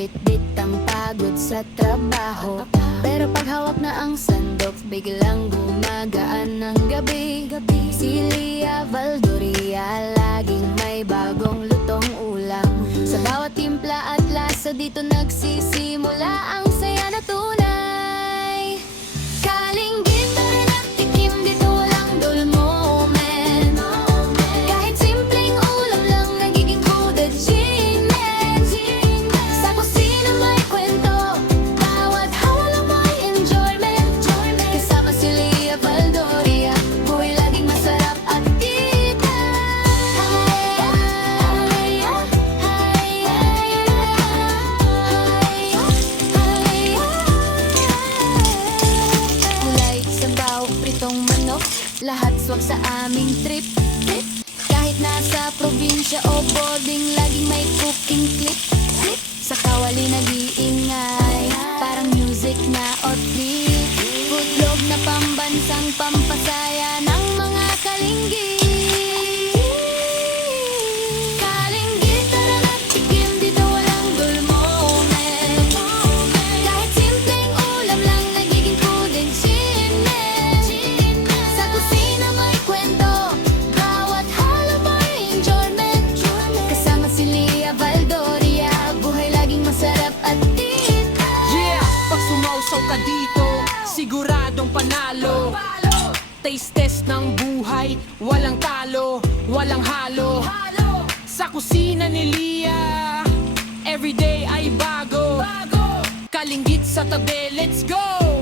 bit-bit ang pagod sa trabaho. Pero pag hawak na ang sandok, biglang gumagaan ng gabi. Si Lia Valdoria, laging may bagong lutong ulam. Sa bawat timpla at lasa, dito nagsisimula ang saya na tunay. Kalinggit na rin at tikim, dito walang dull moment. Kahit simpleng ulam lang, nagiging food achievement. Sa kusina may kwento, bawat halo may enjoyment. Kasama si Lia Valdoria, buhay laging masarap at kita. Kulay, sabaw, pritong manok, lahat swak sa aming trip. Kahit nasa probinsya o boarding, laging may cooking clip. Sa kawali nag-iingay, parang music na or trip. Foodlog na pambansang pampasaya ng mga kalinggit. Kalinggit, tara na tikim, dito walang dull moment. Kahit simpleng ulam lang, nagiging food achievement. Sa kusina may kwento, bawat halo may enjoyment. Kasama si Lia Valdoria, buhay laging masarap at tita. Yeah! Pag sumausaw ka dito, siguradong panalo. Taste test ng buhay, walang talo, walang halo. Sa kusina ni Lia, everyday ay bago. Kalinggit sa tabi, let's go!